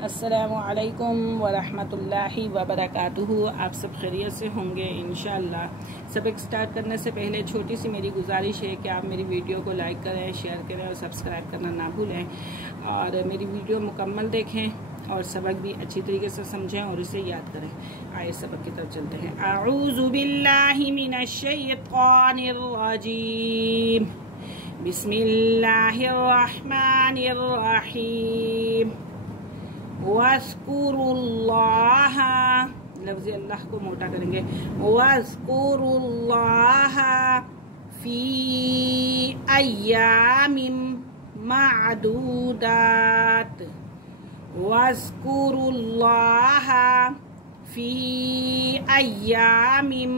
अस्सलामुअलैकुम वरहमतुल्लाहि वबरकातुहू। आप सब खैरियत से होंगे इंशाअल्लाह। सबक स्टार्ट करने से पहले छोटी सी मेरी गुजारिश है कि आप मेरी वीडियो को लाइक करें, शेयर करें और सब्सक्राइब करना ना भूलें और मेरी वीडियो मुकम्मल देखें और सबक भी अच्छी तरीके से समझें और इसे याद करें। आइए सबक की तरफ चलते हैं। अऊज़ु बिल्लाहि मिनश शैतानिर रजीम, बिस्मिल्लाहिर रहमानिर रहीम। वज़्कुरुल्लाह, लफ्ज़ अल्लाह को मोटा करेंगे। वज़्कुरुल्लाह फ़ी अय्यामिम मअदूदात। वज़्कुरुल्लाह फ़ी अय्यामिम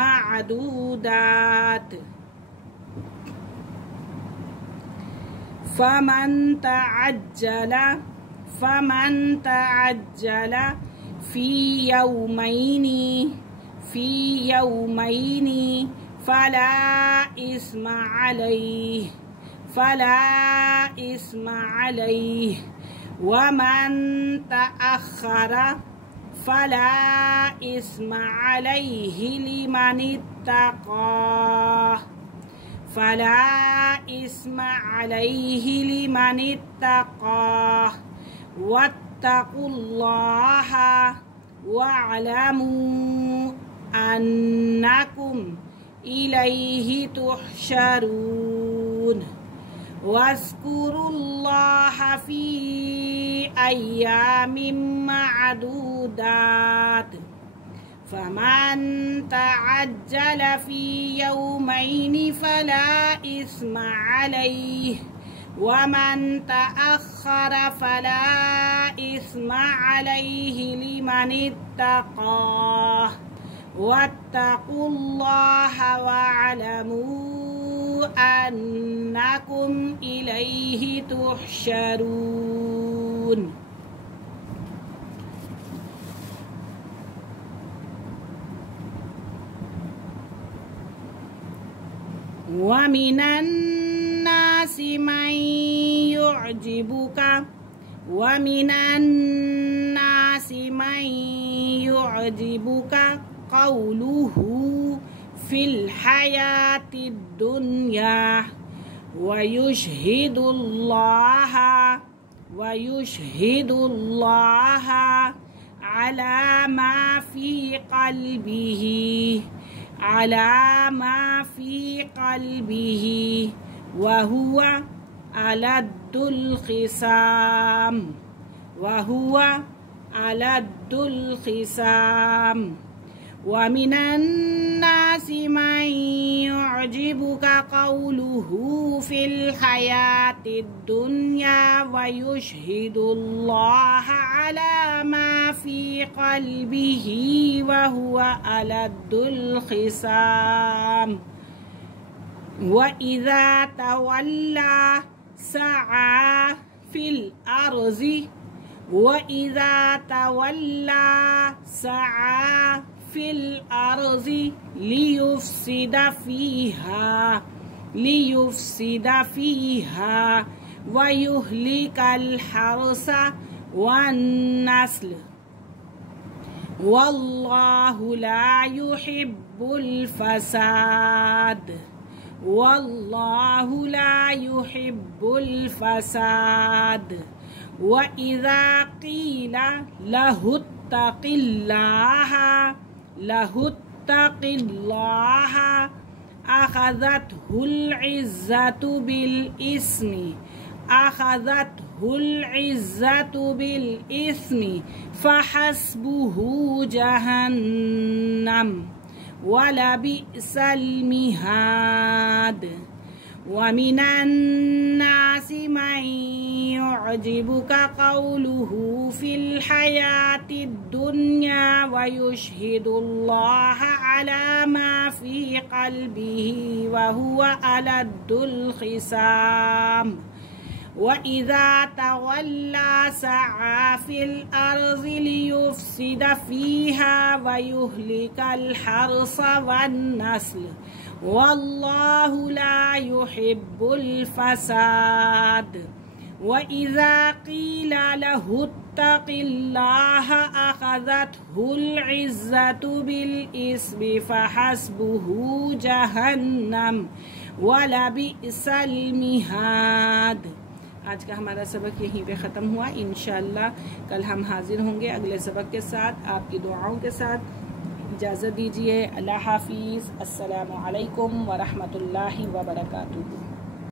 मअदूदात। फमन तअज्जल फ़ी यौमैनी फ़ला इस्म अलैहि वमन तअख़्ख़र फ़ला इस्म अलैहि लिमन इत्तक़ा। वत्तक़ुल्लाह वअलमू अन्नकुम इलैहि तुहशरून। वज़्कुरुल्लाह फ़ी अय्यामिम मअदूदात। फमन तअज्जल फ़ी यौमैनि फ़ला इस्म अलैहि वमन तअख़्ख़र फ़ला इस्म अलैहि लिमन इत्तक़ा। वत्तक़ुल्लाह वअलमू अन्नकुम इलैहि तुहशरून। वमिनन्नासि मन युअजिबुका क़ौलुहु फ़िल हयातिद दुन्या वयुशहिदुल्लाह अला मा फ़ी क़ल्बिही वहुवा अलद्दुल ख़िसाम। वमिनन्नासि मन युअजिबुका क़ौलुहु फ़िल हयातिद दुन्या वयुशहिदुल्लाह अला मा फ़ी क़ल्बिही वहुवा अलद्दुल ख़िसाम। वइज़ा तवल्ला सआ फ़िल अर्ज़ि लियुफ़्सिद फ़ीहा वयुहलिकल हर्स वन्नस्ल वल्लाहु ला युहिब्बुल फ़साद। वइज़ा क़ीला लहुत्तक़िल्लाह अख़ज़तहुल इज़्ज़तु बिल इस्मि फ़हस्बुहु जहन्नम वलबिअसल मिहाद। वमिनन्नासि मन युअजिबुका क़ौलुहु फ़िल हयातिद दुन्या वयुशहिदुल्लाह अला मा फ़ी क़ल्बिही वहुवा अलद्दुल ख़िसाम। वइज़ा तवल्ला सआ फ़िल अर्ज़ि लियुफ़्सिद फ़ीहा वयुहलिकल हर्स वन्नस्ल वल्लाहु ला युहिब्बुल फसाद وَإِذَا قِيلَ لَهُ اتَّقِ اللَّهَ أَخَذَتْهُ الْعِزَّةُ بِالْإِثْمِ فَحَسْبُهُ جَهَنَّمُ وَلَبِئْسَ الْمِهَادُ۔ آج کا ہمارا سبق یہیں پہ ختم ہوا۔ انشاءاللہ کل ہم حاضر ہوں گے اگلے سبق کے ساتھ، آپ کی دعاؤں کے ساتھ۔ اجازت دیجیے، اللہ حافظ، السلام علیکم ورحمۃ اللہ وبرکاتہ۔